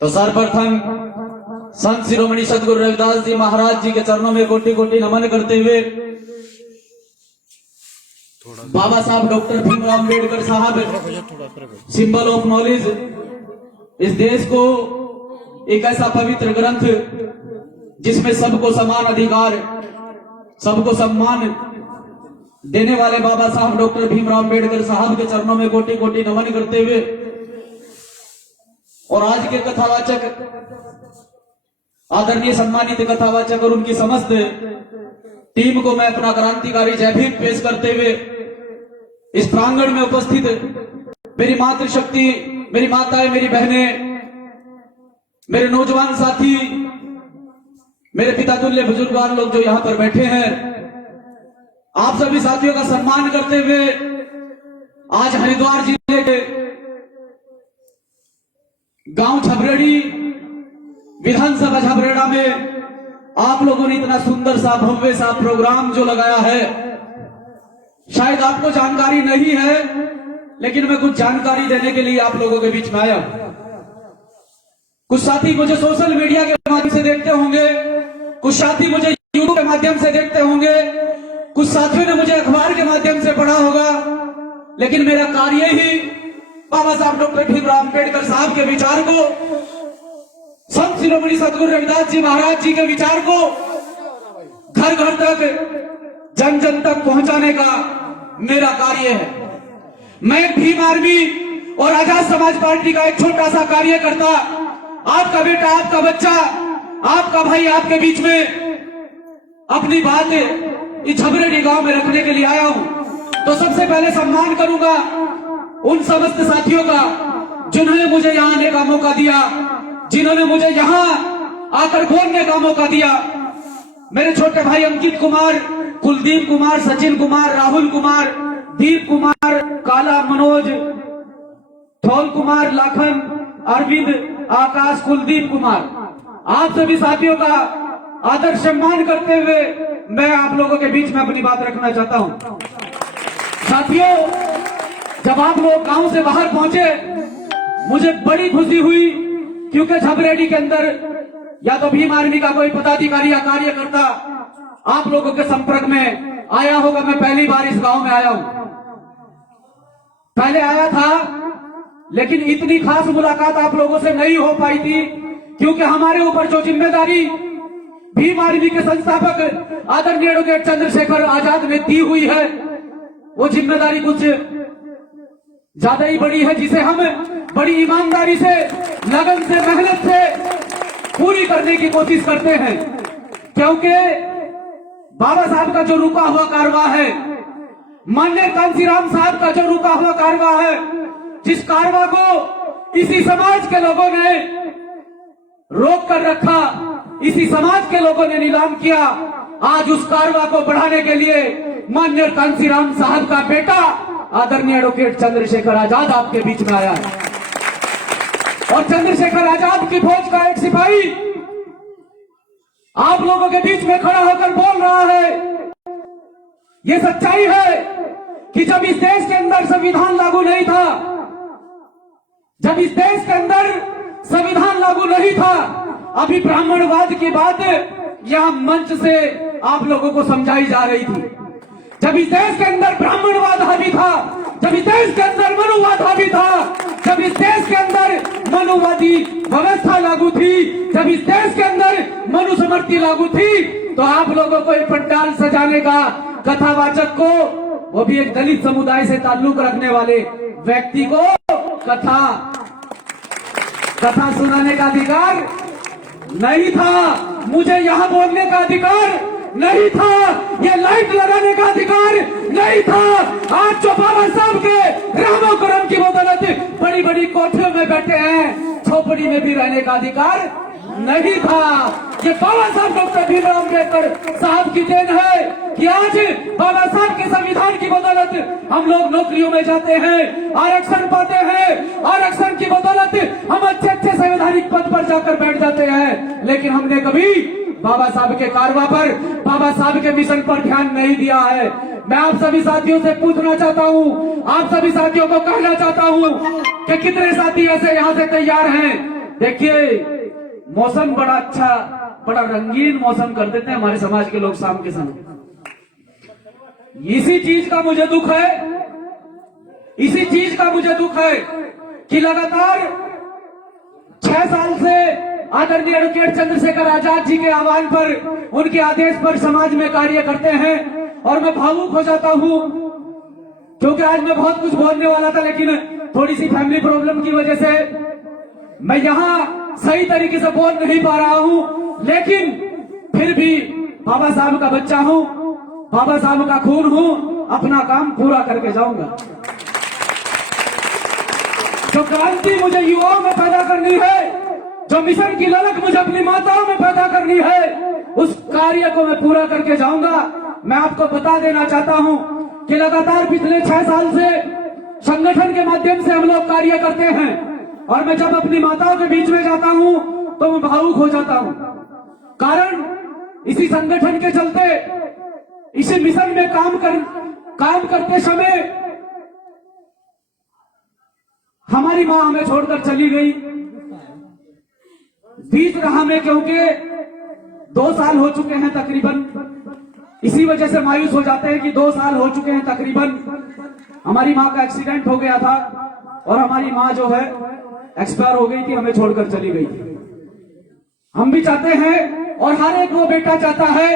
तो सर्वप्रथम संत शिरोमणि सदगुरु रविदास जी महाराज जी के चरणों में कोटि कोटि नमन करते हुए बाबा साहब डॉक्टर भीमराव अंबेडकर साहब सिंबल ऑफ नॉलेज, इस देश को एक ऐसा पवित्र ग्रंथ जिसमें सबको समान अधिकार, सबको सम्मान देने वाले बाबा साहब डॉक्टर भीमराव अंबेडकर साहब के चरणों में कोटि कोटि नमन करते हुए और आज के कथावाचक आदरणीय सम्मानित कथावाचक और उनकी समस्त टीम को मैं अपना क्रांतिकारी जय भीम पेश करते हुए इस प्रांगण में उपस्थित मेरी मातृशक्ति, मेरी माताएं, मेरी बहनें, मेरे नौजवान साथी, मेरे पिता तुल्य बुजुर्गवान लोग जो यहां पर बैठे हैं, आप सभी साथियों का सम्मान करते हुए आज हरिद्वार जिले के गांव झबरेड़ी विधानसभा झबरेड़ा में आप लोगों ने इतना सुंदर सा भव्य सा प्रोग्राम जो लगाया है, शायद आपको जानकारी नहीं है, लेकिन मैं कुछ जानकारी देने के लिए आप लोगों के बीच में आया। कुछ साथी मुझे सोशल मीडिया के माध्यम से देखते होंगे, कुछ साथी मुझे यूट्यूब के माध्यम से देखते होंगे, कुछ साथियों ने मुझे अखबार के माध्यम से पढ़ा होगा, लेकिन मेरा कार्य ही बाबा साहब डॉक्टर भीमराव अंबेडकर साहब के विचार को, संत शिरोमणि सदगुरु रविदास जी महाराज जी के विचार को घर घर तक, जन जन तक पहुंचाने का मेरा कार्य है। मैं भीम आर्मी और आजाद समाज पार्टी का एक छोटा सा कार्यकर्ता, आपका बेटा, आपका बच्चा, आपका भाई आपके बीच में अपनी बात इस झबरेड़ी गांव में रखने के लिए आया हूं। तो सबसे पहले सम्मान करूंगा उन समस्त साथियों का जिन्होंने मुझे यहां आने का मौका दिया, जिन्होंने मुझे यहां आकर बोलने का मौका दिया। मेरे छोटे भाई अंकित कुमार, कुलदीप कुमार, सचिन कुमार, राहुल कुमार, दीप कुमार, काला, मनोज, थौल कुमार, लाखन, अरविंद, आकाश, कुलदीप कुमार, आप सभी साथियों का आदर सम्मान करते हुए मैं आप लोगों के बीच में अपनी बात रखना चाहता हूं। साथियों, जब आप लोग गांव से बाहर पहुंचे मुझे बड़ी खुशी हुई, क्योंकि झबरेड़ी के अंदर या तो भीम आर्मी का कोई पदाधिकारी या कार्यकर्ता आप लोगों के संपर्क में आया होगा। मैं पहली बार इस गांव में आया हूं, पहले आया था, लेकिन इतनी खास मुलाकात आप लोगों से नहीं हो पाई थी, क्योंकि हमारे ऊपर जो जिम्मेदारी भीम आर्मी के संस्थापक आदरणीय एडवोकेट चंद्रशेखर आजाद ने दी हुई है, वो जिम्मेदारी कुछ ज्यादा ही बड़ी है, जिसे हम बड़ी ईमानदारी से, लगन से, मेहनत से पूरी करने की कोशिश करते हैं। क्योंकि बाबा साहब का जो रुका हुआ कारवां है, माननीय कांसीराम साहब का जो रुका हुआ कारवां है, जिस कारवां को इसी समाज के लोगों ने रोक कर रखा, इसी समाज के लोगों ने नीलाम किया, आज उस कारवां को बढ़ाने के लिए माननीय कांसीराम साहब का बेटा आदरणीय एडवोकेट चंद्रशेखर आजाद आपके बीच में आया है। और चंद्रशेखर आजाद की फौज का एक सिपाही आप लोगों के बीच में खड़ा होकर बोल रहा है। ये सच्चाई है कि जब इस देश के अंदर संविधान लागू नहीं था, जब इस देश के अंदर संविधान लागू नहीं था, अभी ब्राह्मणवाद की बात यहां मंच से आप लोगों को समझाई जा रही थी। जब इस देश के अंदर ब्राह्मणवाद हावी था, जब इस देश के अंदर मनुवाद हावी था, जब इस देश के अंदर मनुवादी व्यवस्था लागू थी, जब इस देश के अंदर मनुस्मृति लागू थी, तो आप लोगों को एक पंडाल सजाने का, कथावाचक को, वो भी एक दलित समुदाय से ताल्लुक रखने वाले व्यक्ति को कथा सुनाने का अधिकार नहीं था, मुझे यहाँ बोलने का अधिकार नहीं था, ये लाइट लगाने का अधिकार नहीं था। आज जो बाबा साहब के रामोकरम की बदौलत बड़ी बड़ी कोठियों में बैठे हैं, झोपड़ी में भी रहने का अधिकार नहीं था। ये बाबा साहब डॉक्टर भीमराव अंबेडकर साहब की देन है कि आज बाबा साहब के संविधान की बदौलत हम लोग नौकरियों में जाते हैं, आरक्षण पाते हैं, आरक्षण की बदौलत हम अच्छे अच्छे संवैधानिक पद पर जाकर बैठ जाते हैं। लेकिन हमने कभी बाबा साहब के कारवां पर, बाबा साहब के मिशन पर ध्यान नहीं दिया है। मैं आप सभी साथियों से पूछना चाहता हूं, आप सभी साथियों को कहना चाहता हूं कि कितने साथी ऐसे यहां से तैयार हैं। देखिए मौसम बड़ा अच्छा, बड़ा रंगीन मौसम कर देते हैं हमारे समाज के लोग शाम के समय। इसी चीज का मुझे दुख है, इसी चीज का मुझे दुख है कि लगातार 6 साल से आदरणीय एडवोकेट चंद्रशेखर आजाद जी के आह्वान पर, उनके आदेश पर समाज में कार्य करते हैं। और मैं भावुक हो जाता हूं क्योंकि आज मैं बहुत कुछ बोलने वाला था, लेकिन थोड़ी सी फैमिली प्रॉब्लम की वजह से मैं यहां सही तरीके से बोल नहीं पा रहा हूं। लेकिन फिर भी बाबा साहब का बच्चा हूं, बाबा साहब का खून हूं, अपना काम पूरा करके जाऊंगा। जो क्रांति मुझे युवाओं में पैदा करनी है, जो मिशन की ललक मुझे अपनी माताओं में पैदा करनी है, उस कार्य को मैं पूरा करके जाऊंगा। मैं आपको बता देना चाहता हूं कि लगातार पिछले 6 साल से संगठन के माध्यम से हम लोग कार्य करते हैं और मैं जब अपनी माताओं के बीच में जाता हूं तो मैं भावुक हो जाता हूं। कारण इसी संगठन के चलते, इसी मिशन में काम करते समय हमारी मां हमें छोड़कर चली गई। बीच राह में क्योंकि 2 साल हो चुके हैं तकरीबन, इसी वजह से मायूस हो जाते हैं कि 2 साल हो चुके हैं तकरीबन। हमारी मां का एक्सीडेंट हो गया था और हमारी मां जो है एक्सपायर हो गई थी, हमें छोड़कर चली गई थी। हम भी चाहते हैं और हर एक वो बेटा चाहता है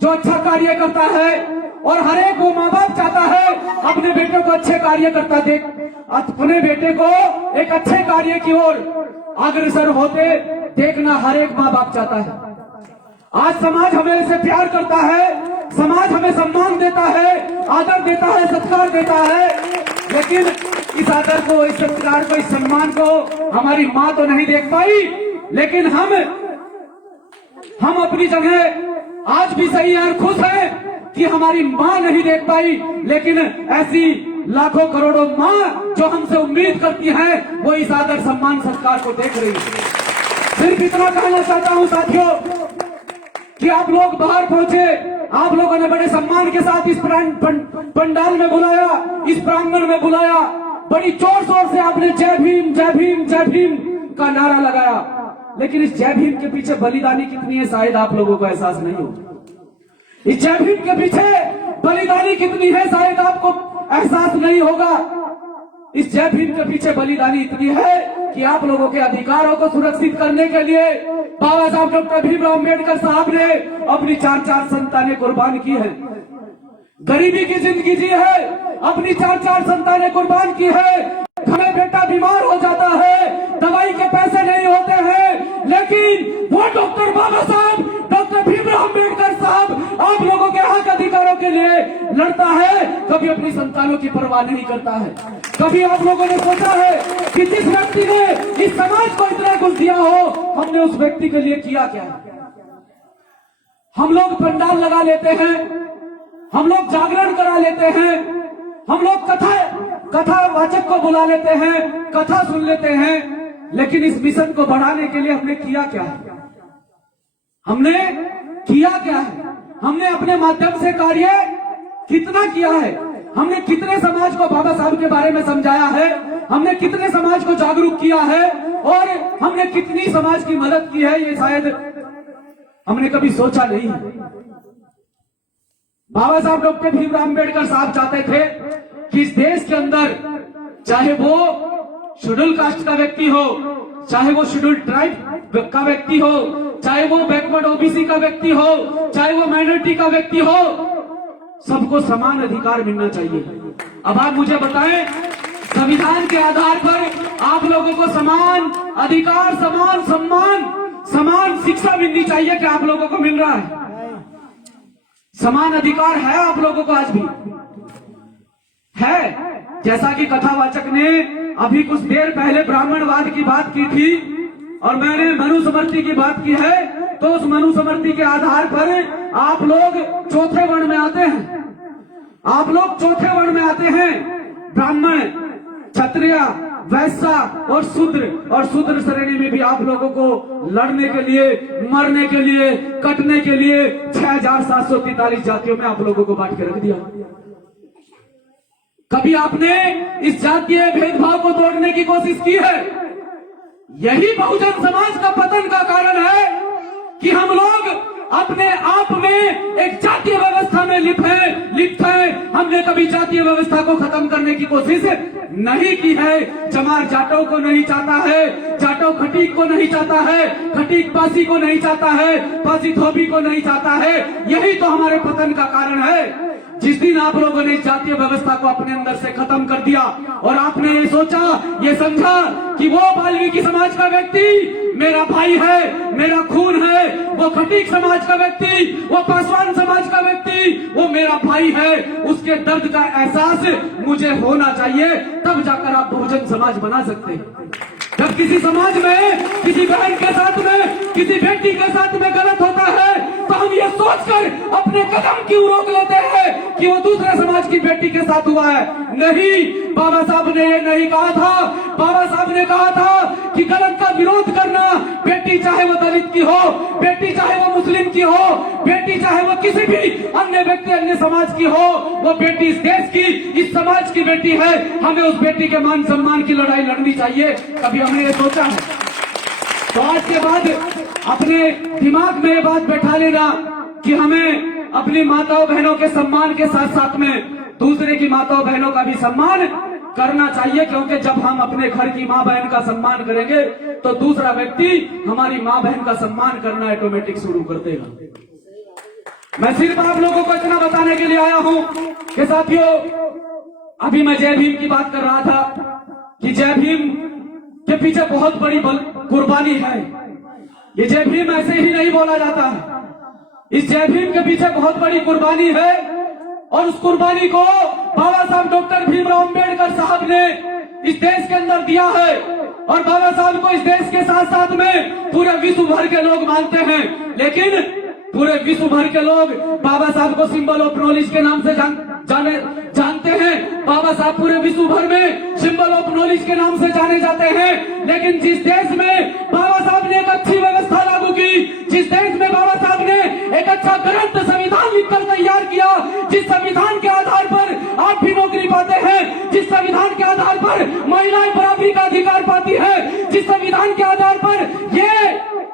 जो अच्छा कार्य करता है, और हर एक वो माँ बाप चाहता है अपने बेटे को अच्छे कार्य करता देख, अपने बेटे को एक अच्छे कार्य की ओर अग्रसर होते देखना हर एक माँ बाप चाहता है। आज समाज हमें से प्यार करता है, समाज हमें सम्मान देता है, आदर देता है, सत्कार देता है, लेकिन इस आदर को, इस सत्कार को, इस सम्मान को हमारी माँ तो नहीं देख पाई। लेकिन हम अपनी जगह आज भी सही और खुश हैं कि हमारी माँ नहीं देख पाई, लेकिन ऐसी लाखों करोड़ों माँ जो हमसे उम्मीद करती हैं, वो इस आदर सम्मान सत्कार को देख रही है। सिर्फ इतना कहना चाहता हूँ साथियों कि आप लोग बाहर पहुंचे, आप लोगों ने बड़े सम्मान के साथ इस पंडाल में बुलाया, इस प्रांगण में बुलाया, बड़ी जोर शोर से आपने जय भीम जय भीम जय भीम का नारा लगाया। लेकिन इस जय भीम के पीछे बलिदानी कितनी है शायद आप लोगों को एहसास नहीं होगा। इस जय भीम के पीछे बलिदानी कितनी है शायद आपको एहसास नहीं होगा। इस जय भीम के पीछे बलिदानी इतनी है कि आप लोगों के अधिकारों को सुरक्षित करने के लिए बाबा साहब डॉक्टर भीमराव अम्बेडकर साहब ने अपनी 4 संतानें कुर्बान की है। गरीबी की जिंदगी जी है, अपनी 4 संतानें कुर्बान की है। हमें बेटा बीमार हो जाता है, दवाई के पैसे नहीं होते हैं, लेकिन वो डॉक्टर बाबा साहब डॉक्टर भीमराव अम्बेडकर साहब आप लोगों के हक अधिकारों के लिए लड़ता है, कभी अपनी संतानों की परवाह नहीं करता है। कभी आप लोगों ने सोचा है कि जिस व्यक्ति ने इस समाज को इतना कुछ दिया हो, हमने उस व्यक्ति के लिए किया क्या? हम लोग पंडाल लगा लेते हैं, हम लोग जागरण करा लेते हैं, हम लोग कथा वाचक को बुला लेते हैं, कथा सुन लेते हैं, लेकिन इस मिशन को बढ़ाने के लिए हमने किया क्या है? हमने किया क्या है? हमने अपने माध्यम से कार्य कितना किया है? हमने कितने समाज को बाबा साहब के बारे में समझाया है? हमने कितने समाज को जागरूक किया है? और हमने कितनी समाज की मदद की है? ये शायद हमने कभी सोचा नहीं है। बाबा साहब डॉक्टर भीमराव अम्बेडकर साहब चाहते थे कि इस देश के अंदर चाहे वो शेड्यूल कास्ट का व्यक्ति हो, चाहे वो शेड्यूल ट्राइब का व्यक्ति हो, चाहे वो बैकवर्ड ओबीसी का व्यक्ति हो, चाहे वो माइनॉरिटी का व्यक्ति हो, सबको समान अधिकार मिलना चाहिए। अब आप मुझे बताएं, संविधान के आधार पर आप लोगों को समान अधिकार, समान सम्मान, समान शिक्षा मिलनी चाहिए। क्या आप लोगों को मिल रहा है? समान अधिकार है आप लोगों को आज भी है? जैसा कि कथावाचक ने अभी कुछ देर पहले ब्राह्मणवाद की बात की थी और मैंने मनुस्मृति की बात की है, तो उस मनुस्मृति के आधार पर आप लोग चौथे वर्ण में आते हैं। आप लोग चौथे वर्ण में आते हैं। ब्राह्मण, क्षत्रिय, वैश्य और शूद्र श्रेणी में भी आप लोगों को लड़ने के लिए, मरने के लिए, कटने के लिए 6743 जातियों में आप लोगों को बांट के रख दिया। कभी आपने इस जातीय भेदभाव को तोड़ने की कोशिश की है? यही बहुजन समाज का पतन का कारण है कि हम लोग अपने आप में एक जातीय व्यवस्था में लिप्त है। हमने कभी जातीय व्यवस्था को खत्म करने की कोशिश नहीं की है। चमार जाटों को नहीं चाहता है, जाटो खटीक को नहीं चाहता है, खटीक पासी को नहीं चाहता है, पासी धोबी को नहीं चाहता है। यही तो हमारे पतन का कारण है। जिस दिन आप लोगों ने जातीय व्यवस्था को अपने अंदर से खत्म कर दिया और आपने ये सोचा, ये समझा कि वो वाल्मीकि समाज का व्यक्ति मेरा भाई है, मेरा खून है, वो खटीक समाज का व्यक्ति, वो पासवान समाज का व्यक्ति वो मेरा भाई है, उसके दर्द का एहसास मुझे होना चाहिए, तब जाकर आप बहुजन समाज बना सकते हैं। जब किसी समाज में, किसी बहन के साथ में, किसी बेटी के साथ में गलत होता है तो हम ये सोचकर अपने कदम क्यों रोक लेते हैं कि वो दूसरे समाज की बेटी के साथ हुआ है। नहीं, बाबा साहब ने ये नहीं कहा था। बाबा साहब ने कहा था कि गलत का विरोध करना, बेटी चाहे वो दलित की हो, बेटी चाहे वो मुस्लिम की हो, बेटी चाहे वो किसी भी अन्य व्यक्ति, अन्य समाज की हो, वो बेटी इस देश की, इस समाज की बेटी है। हमें उस बेटी के मान सम्मान की लड़ाई लड़नी चाहिए। कभी हमने ये सोचा है? तो आज के बाद अपने दिमाग में ये बात बैठा लेना कि हमें अपनी माताओं बहनों के सम्मान के साथ साथ में दूसरे की माताओं बहनों का भी सम्मान करना चाहिए, क्योंकि जब हम अपने घर की माँ बहन का सम्मान करेंगे तो दूसरा व्यक्ति हमारी माँ बहन का सम्मान करना ऑटोमेटिक शुरू कर देगा। मैं सिर्फ आप लोगों को इतना बताने के लिए आया हूं कि साथियों, अभी मैं जय भीम की बात कर रहा था कि जय भीम के पीछे बहुत बड़ी कुर्बानी है। ये जय भीम ऐसे ही नहीं बोला जाता है। इस जय भीम के पीछे बहुत बड़ी कुर्बानी है और उस कुर्बानी को बाबा साहब डॉक्टर भीमराव अंबेडकर साहब ने इस देश के अंदर दिया है। और बाबा साहब को इस देश के साथ साथ में पूरे विश्व भर के लोग मानते हैं, लेकिन पूरे विश्व भर के लोग बाबा साहब को सिंबल ऑफ नॉलेज के नाम से जानते हैं। बाबा साहब पूरे विश्व भर में सिंबल ऑफ नॉलेज के नाम से जाने जाते हैं। लेकिन जिस देश में बाबा साहब ने एक अच्छी व्यवस्था लागू की, जिस देश में बाबा साहब ने एक अच्छा ग्रंथ संविधान लिखकर तैयार किया, जिस संविधान के आधार पर आप भी नौकरी पाते हैं, जिस संविधान के आधार पर महिलाएं बराबरी का अधिकार पाती है, जिस संविधान के आधार पर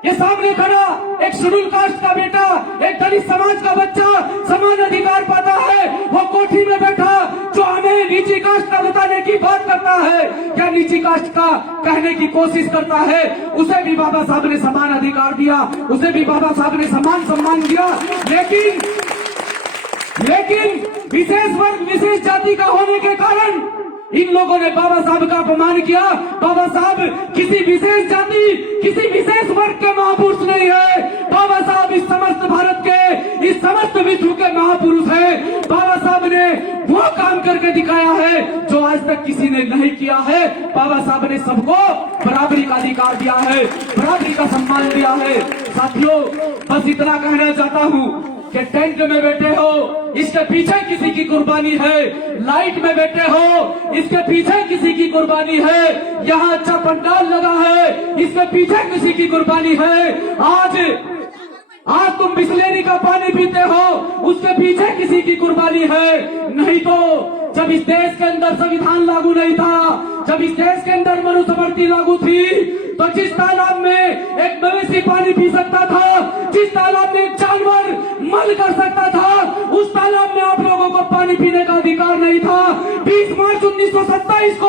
ये सामने खड़ा एक शेड्यूल कास्ट का बेटा, एक दलित समाज का बच्चा समान अधिकार पाता है, वो कोठी में बैठा जो हमें नीची कास्ट का बताने की बात करता है, क्या नीची कास्ट का कहने की कोशिश करता है, उसे भी बाबा साहब ने समान अधिकार दिया, उसे भी बाबा साहब ने समान सम्मान दिया। लेकिन विशेष वर्ग, विशेष जाति का होने के कारण इन लोगों ने बाबा साहब का अपमान किया। बाबा साहब किसी विशेष जाति, किसी विशेष वर्ग के महापुरुष नहीं है। बाबा साहब इस समस्त भारत के, इस समस्त विश्व के महापुरुष हैं। बाबा साहब ने वो काम करके दिखाया है जो आज तक किसी ने नहीं किया है। बाबा साहब ने सबको बराबरी का अधिकार दिया है, बराबरी का सम्मान दिया है। साथियों, बस इतना कहना चाहता हूँ कि टेंट में बैठे हो, इसके पीछे किसी की कुर्बानी है। लाइट में बैठे हो, इसके पीछे किसी की कुर्बानी है। यहाँ अच्छा पंडाल लगा है, इसके पीछे किसी की कुर्बानी है। आज तुम बिस्लेरी का पानी पीते हो, उसके पीछे किसी की कुर्बानी है। नहीं तो जब इस देश के अंदर संविधान लागू नहीं था, जब इस देश के अंदर मनुस्मृति लागू थी, तो जिस तालाब में एक मवेशी पानी पी सकता था, जिस तालाब में एक जानवर मल कर सकता था, उस तालाब में आप लोगों को पानी पीने का अधिकार नहीं था। 20 मार्च 1927 को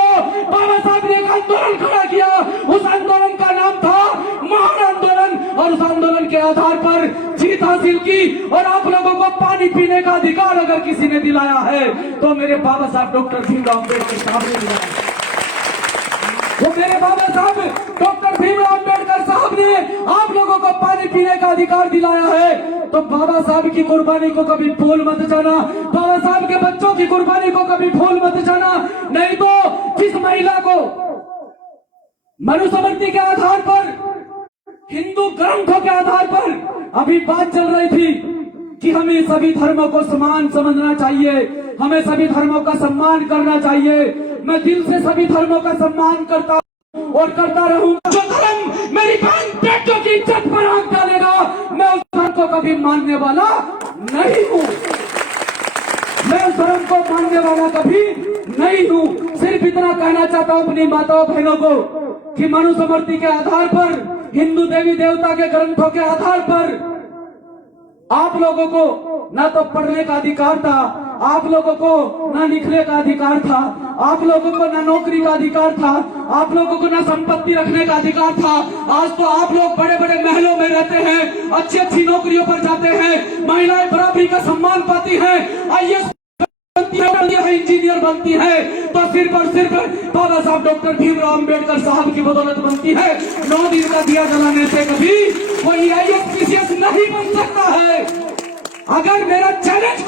बाबा साहब ने एक आंदोलन खड़ा किया। उस आंदोलन का नाम था महान आंदोलन, और उस आंदोलन के आधार पर जीत हासिल की। और आप लोगों को पानी पीने का अधिकार अगर किसी ने दिलाया है तो मेरे बाबा साहब डॉक्टर भीमराव अम्बेडकर साहब ने दिलाया। वो मेरे बाबा साहब डॉक्टर भीमराव अम्बेडकर साहब ने आप लोगों को पानी पीने का अधिकार दिलाया है। तो बाबा साहब की कुर्बानी को कभी भूल मत जाना, बाबा साहब के बच्चों की कुर्बानी को कभी भूल मत जाना। नहीं तो जिस महिला को मनुस्मृति के आधार पर, हिंदू ग्रंथों के आधार पर अभी बात चल रही थी कि हमें सभी धर्मों को समान समझना चाहिए, हमें सभी धर्मों का सम्मान करना चाहिए, मैं दिल से सभी धर्मों का सम्मान करता हूं और करता रहूंगा। जो धर्म मेरी बहन बेटों की इज्जत पर आंख डालेगा, मैं उस धर्म को कभी मानने वाला नहीं हूं। मैं उस धर्म को मानने वाला कभी नहीं हूं। सिर्फ इतना कहना चाहता हूं अपनी माताओं बहनों को कि मनुस्मृति के आधार पर, हिंदू देवी देवता के ग्रंथों के आधार पर आप लोगों को ना तो पढ़ने का अधिकार था, आप लोगों को ना लिखने का अधिकार था, आप लोगों को ना नौकरी का अधिकार था, आप लोगों को ना संपत्ति रखने का अधिकार था। आज तो आप लोग बड़े बड़े महलों में रहते हैं, अच्छी अच्छी नौकरियों पर जाते हैं, महिलाएं बराबरी का सम्मान पाती हैं, IAS बनती है, इंजीनियर बनती है, तो सिर्फ और सिर्फ बाबा साहब डॉक्टर भीमराव अम्बेडकर साहब की बदौलत बनती है। 9 दिन का दिया जलाने से कभी कोई IAS नहीं बन सकता है। अगर मेरा चैलेंज